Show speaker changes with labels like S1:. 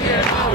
S1: Take it.